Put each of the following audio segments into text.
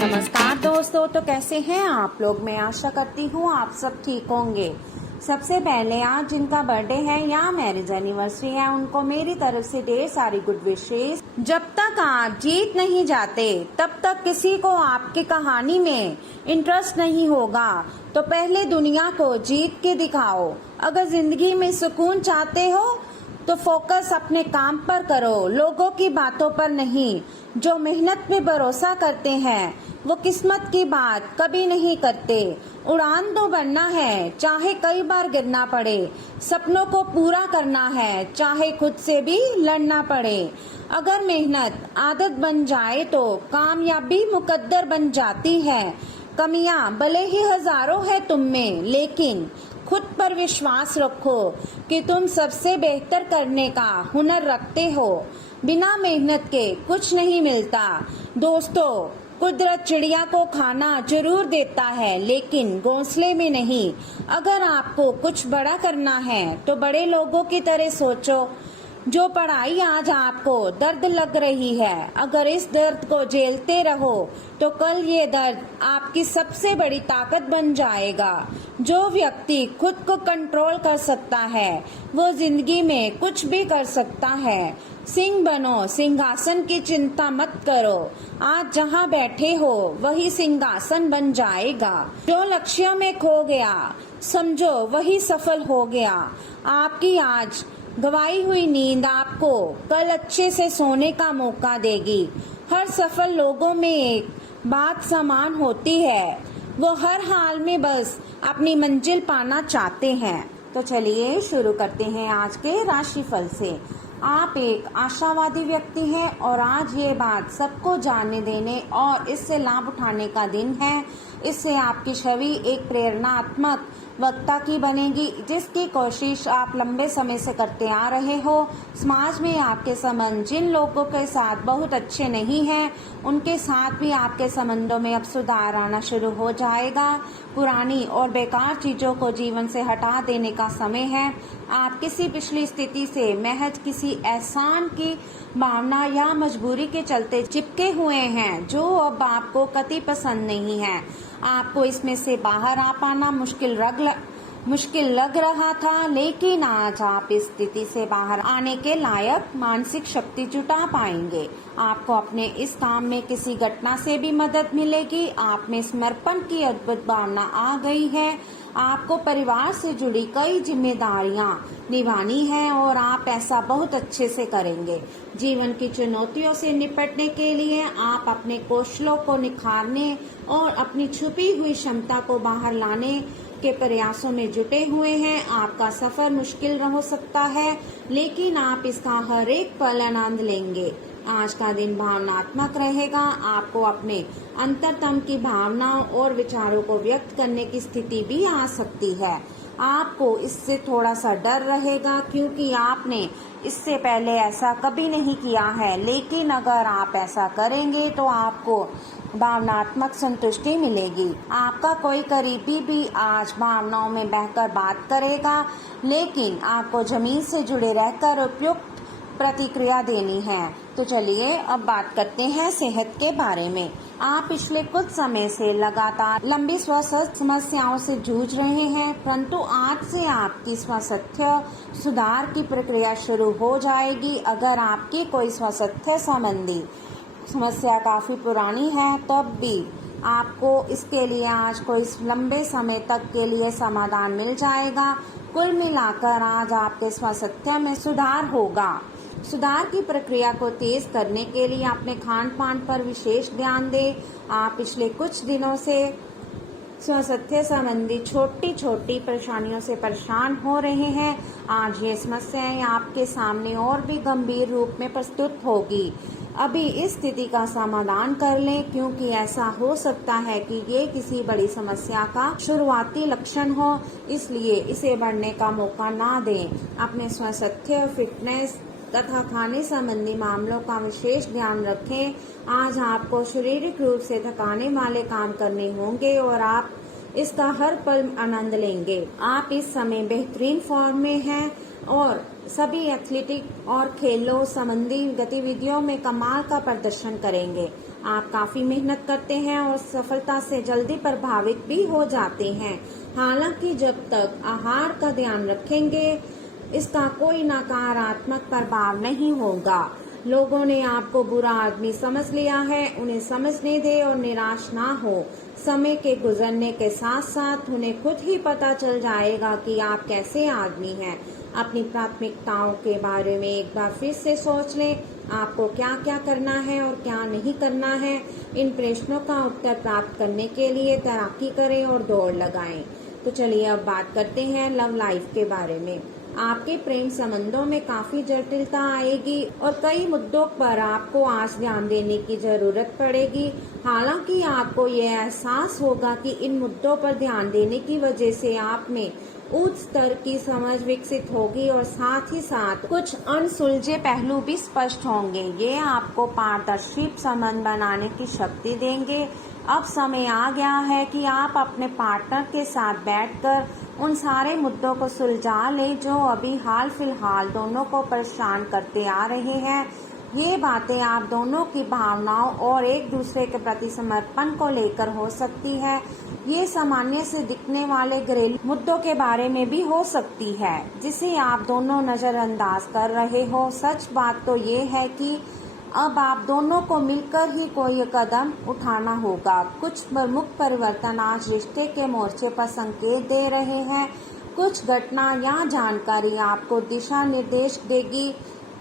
नमस्कार दोस्तों, तो कैसे हैं आप लोग। मैं आशा करती हूँ आप सब ठीक होंगे। सबसे पहले आज जिनका बर्थडे है या मैरिज एनिवर्सरी है उनको मेरी तरफ से ढेर सारी गुड विशेस। जब तक आप जीत नहीं जाते तब तक किसी को आपकी कहानी में इंटरेस्ट नहीं होगा, तो पहले दुनिया को जीत के दिखाओ। अगर जिंदगी में सुकून चाहते हो तो फोकस अपने काम पर करो, लोगों की बातों पर नहीं। जो मेहनत पे भरोसा करते हैं वो किस्मत की बात कभी नहीं करते। उड़ान तो बनना है, चाहे कई बार गिरना पड़े। सपनों को पूरा करना है, चाहे खुद से भी लड़ना पड़े। अगर मेहनत आदत बन जाए तो कामयाबी मुकद्दर बन जाती है। कमियां भले ही हजारों है तुम में, लेकिन खुद पर विश्वास रखो कि तुम सबसे बेहतर करने का हुनर रखते हो। बिना मेहनत के कुछ नहीं मिलता। दोस्तों, कुदरत चिड़िया को खाना जरूर देता है, लेकिन घोंसले में नहीं। अगर आपको कुछ बड़ा करना है तो बड़े लोगों की तरह सोचो। जो पढ़ाई आज आपको दर्द लग रही है, अगर इस दर्द को झेलते रहो तो कल ये दर्द आपकी सबसे बड़ी ताकत बन जाएगा। जो व्यक्ति खुद को कंट्रोल कर सकता है वो जिंदगी में कुछ भी कर सकता है। सिंह बनो, सिंहासन की चिंता मत करो। आज जहाँ बैठे हो वही सिंहासन बन जाएगा। जो लक्ष्य में खो गया समझो वही सफल हो गया। आपकी आज गवाई हुई नींद आपको कल अच्छे से सोने का मौका देगी। हर सफल लोगों में एक बात समान होती है, वो हर हाल में बस अपनी मंजिल पाना चाहते हैं। तो चलिए शुरू करते हैं आज के राशिफल से। आप एक आशावादी व्यक्ति हैं और आज ये बात सबको जानने देने और इससे लाभ उठाने का दिन है। इससे आपकी छवि एक प्रेरणात्मक वक्ता की बनेगी, जिसकी कोशिश आप लंबे समय से करते आ रहे हो। समाज में आपके संबंध जिन लोगों के साथ बहुत अच्छे नहीं हैं उनके साथ भी आपके संबंधों में अब सुधार आना शुरू हो जाएगा। पुरानी और बेकार चीजों को जीवन से हटा देने का समय है। आप किसी पिछली स्थिति से महज किसी एहसान की भावना या मजबूरी के चलते चिपके हुए हैं जो अब आपको कतई पसंद नहीं है। आपको इसमें से बाहर आ पाना मुश्किल लग रहा था, लेकिन आज आप इस स्थिति से बाहर आने के लायक मानसिक शक्ति जुटा पाएंगे। आपको अपने इस काम में किसी घटना से भी मदद मिलेगी। आप में समर्पण की अद्भुत भावना आ गई है। आपको परिवार से जुड़ी कई जिम्मेदारियां निभानी है और आप ऐसा बहुत अच्छे से करेंगे। जीवन की चुनौतियों से निपटने के लिए आप अपने कौशलों को निखारने और अपनी छुपी हुई क्षमता को बाहर लाने के प्रयासों में जुटे हुए हैं। आपका सफर मुश्किल हो सकता है, लेकिन आप इसका हर एक पल आनंद लेंगे। आज का दिन भावनात्मक रहेगा। आपको अपने अंतरतम की भावनाओं और विचारों को व्यक्त करने की स्थिति भी आ सकती है। आपको इससे थोड़ा सा डर रहेगा क्योंकि आपने इससे पहले ऐसा कभी नहीं किया है, लेकिन अगर आप ऐसा करेंगे तो आपको भावनात्मक संतुष्टि मिलेगी। आपका कोई करीबी भी आज भावनाओं में बहकर बात करेगा, लेकिन आपको जमीन से जुड़े रहकर उपयुक्त प्रतिक्रिया देनी है। तो चलिए अब बात करते हैं सेहत के बारे में। आप पिछले कुछ समय से लगातार लंबी स्वास्थ्य समस्याओं से जूझ रहे हैं, परंतु आज से आपकी स्वास्थ्य सुधार की प्रक्रिया शुरू हो जाएगी। अगर आपकी कोई स्वास्थ्य संबंधी समस्या काफी पुरानी है तब भी आपको इसके लिए आज कोई लंबे समय तक के लिए समाधान मिल जाएगा। कुल मिलाकर आज आपके स्वास्थ्य में सुधार होगा। सुधार की प्रक्रिया को तेज करने के लिए अपने खान पान पर विशेष ध्यान दें। आप पिछले कुछ दिनों से स्वास्थ्य संबंधी छोटी छोटी परेशानियों से परेशान हो रहे हैं। आज ये समस्याएं आपके सामने और भी गंभीर रूप में प्रस्तुत होगी। अभी इस स्थिति का समाधान कर लें, क्योंकि ऐसा हो सकता है कि ये किसी बड़ी समस्या का शुरुआती लक्षण हो, इसलिए इसे बढ़ने का मौका ना दें। अपने स्वास्थ्य, फिटनेस तथा खाने संबंधी मामलों का विशेष ध्यान रखें। आज आपको शारीरिक रूप से थकाने वाले काम करने होंगे और आप इसका हर पल आनंद लेंगे। आप इस समय बेहतरीन फॉर्म में हैं और सभी एथलेटिक और खेलों संबंधी गतिविधियों में कमाल का प्रदर्शन करेंगे। आप काफी मेहनत करते हैं और सफलता से जल्दी प्रभावित भी हो जाते हैं। हालांकि जब तक आहार का ध्यान रखेंगे, इसका कोई नकारात्मक प्रभाव नहीं होगा। लोगों ने आपको बुरा आदमी समझ लिया है, उन्हें समझने दे और निराश ना हो। समय के गुजरने के साथ साथ उन्हें खुद ही पता चल जाएगा कि आप कैसे आदमी हैं। अपनी प्राथमिकताओं के बारे में एक बार फिर से सोच लें। आपको क्या क्या करना है और क्या नहीं करना है। इन प्रश्नों का उत्तर प्राप्त करने के लिए तैराकी करें और दौड़ लगाएं। तो चलिए अब बात करते हैं लव लाइफ के बारे में। आपके प्रेम संबंधों में काफी जटिलता आएगी और कई मुद्दों पर आपको आज ध्यान देने की जरूरत पड़ेगी। हालांकि आपको ये एहसास होगा कि इन मुद्दों पर ध्यान देने की वजह से आप में उच्च स्तर की समझ विकसित होगी और साथ ही साथ कुछ अनसुलझे पहलू भी स्पष्ट होंगे। ये आपको पारदर्शी संबंध बनाने की शक्ति देंगे। अब समय आ गया है कि आप अपने पार्टनर के साथ बैठकर उन सारे मुद्दों को सुलझा लें जो अभी हाल फिलहाल दोनों को परेशान करते आ रहे हैं। ये बातें आप दोनों की भावनाओं और एक दूसरे के प्रति समर्पण को लेकर हो सकती है। ये सामान्य से दिखने वाले घरेलू मुद्दों के बारे में भी हो सकती है जिसे आप दोनों नजरअंदाज कर रहे हो। सच बात तो ये है कि अब आप दोनों को मिलकर ही कोई कदम उठाना होगा। कुछ प्रमुख परिवर्तन आज रिश्ते के मोर्चे पर संकेत दे रहे हैं। कुछ घटना या जानकारी आपको दिशा निर्देश देगी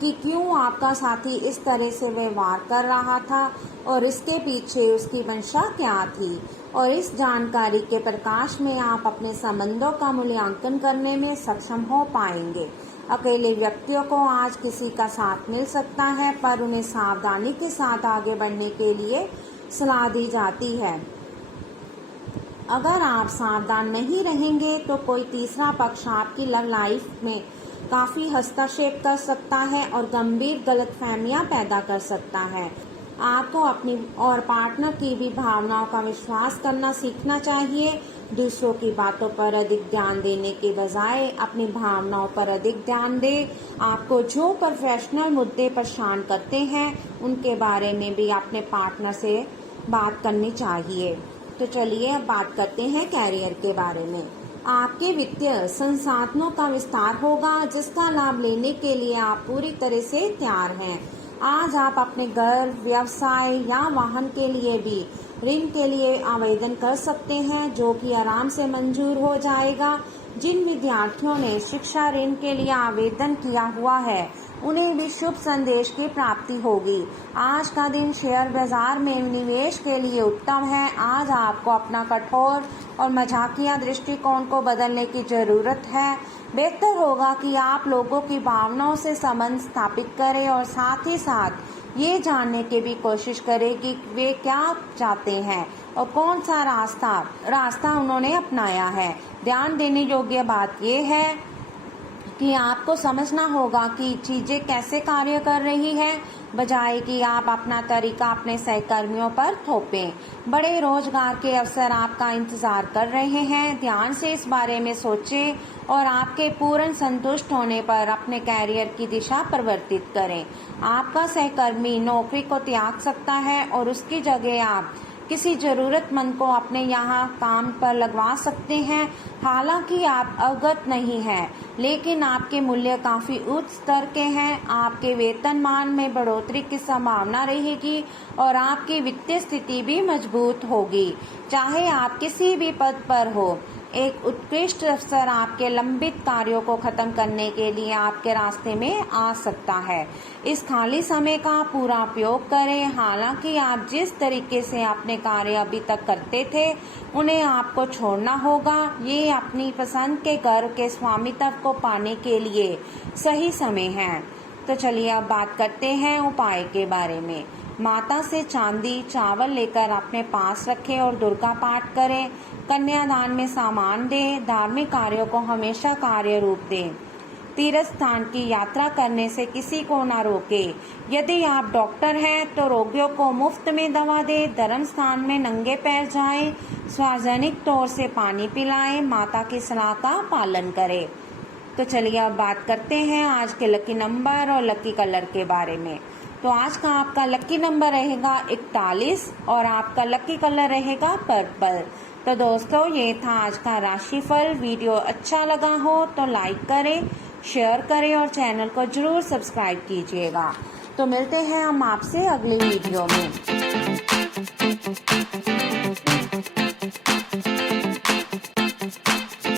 कि क्यों आपका साथी इस तरह से व्यवहार कर रहा था और इसके पीछे उसकी मंशा क्या थी। और इस जानकारी के प्रकाश में आप अपने संबंधों का मूल्यांकन करने में सक्षम हो पाएंगे। अकेले व्यक्तियों को आज किसी का साथ मिल सकता है, पर उन्हें सावधानी के साथ आगे बढ़ने के लिए सलाह दी जाती है। अगर आप सावधान नहीं रहेंगे तो कोई तीसरा पक्ष आपकी लव लाइफ में काफी हस्तक्षेप कर सकता है और गंभीर गलतफहमियां पैदा कर सकता है। आपको अपनी और पार्टनर की भी भावनाओं का विश्वास करना सीखना चाहिए। दूसरों की बातों पर अधिक ध्यान देने के बजाय अपनी भावनाओं पर अधिक ध्यान दें। आपको जो प्रोफेशनल मुद्दे परेशान करते हैं उनके बारे में भी अपने पार्टनर से बात करनी चाहिए। तो चलिए अब बात करते हैं कैरियर के बारे में। आपके वित्तीय संसाधनों का विस्तार होगा जिसका लाभ लेने के लिए आप पूरी तरह से तैयार हैं। आज आप अपने घर, व्यवसाय या वाहन के लिए भी ऋण के लिए आवेदन कर सकते हैं जो कि आराम से मंजूर हो जाएगा। जिन विद्यार्थियों ने शिक्षा ऋण के लिए आवेदन किया हुआ है उन्हें भी शुभ संदेश की प्राप्ति होगी। आज का दिन शेयर बाजार में निवेश के लिए उत्तम है। आज आपको अपना कठोर और मजाकिया दृष्टिकोण को बदलने की जरूरत है। बेहतर होगा कि आप लोगों की भावनाओं से संबंध स्थापित करें और साथ ही साथ ये जानने की भी कोशिश करें कि वे क्या चाहते हैं और कौन सा रास्ता उन्होंने अपनाया है। ध्यान देने योग्य बात यह है कि आपको समझना होगा कि चीजें कैसे कार्य कर रही है, बजाय कि आप अपना तरीका अपने सहकर्मियों पर थोपें। बड़े रोजगार के अवसर आपका इंतजार कर रहे हैं। ध्यान से इस बारे में सोचें और आपके पूर्ण संतुष्ट होने पर अपने कैरियर की दिशा परिवर्तित करें। आपका सहकर्मी नौकरी को त्याग सकता है और उसकी जगह आप किसी जरूरतमंद को अपने यहाँ काम पर लगवा सकते हैं। हालांकि आप अवगत नहीं हैं, लेकिन आपके मूल्य काफी उच्च स्तर के हैं। आपके वेतनमान में बढ़ोतरी की संभावना रहेगी और आपकी वित्तीय स्थिति भी मजबूत होगी। चाहे आप किसी भी पद पर हो, एक उत्कृष्ट अवसर आपके लंबित कार्यों को खत्म करने के लिए आपके रास्ते में आ सकता है। इस खाली समय का पूरा उपयोग करें। हालांकि आप जिस तरीके से अपने कार्य अभी तक करते थे उन्हें आपको छोड़ना होगा। ये अपनी पसंद के घर के स्वामित्व को पाने के लिए सही समय है। तो चलिए अब बात करते हैं उपाय के बारे में। माता से चांदी चावल लेकर अपने पास रखें और दुर्गा पाठ करें। कन्यादान में सामान दें। धार्मिक कार्यों को हमेशा कार्य रूप दें। तीर्थ स्थान की यात्रा करने से किसी को न रोकें। यदि आप डॉक्टर हैं तो रोगियों को मुफ्त में दवा दें। धर्म स्थान में नंगे पैर जाएं। सार्वजनिक तौर से पानी पिलाएं। माता की सलाह का पालन करें। तो चलिए अब बात करते हैं आज के लकी नंबर और लकी कलर के बारे में। तो आज का आपका लकी नंबर रहेगा 41 और आपका लकी कलर रहेगा पर्पल। तो दोस्तों ये था आज का राशिफल। वीडियो अच्छा लगा हो तो लाइक करें, शेयर करें और चैनल को जरूर सब्सक्राइब कीजिएगा। तो मिलते हैं हम आपसे अगले वीडियो में।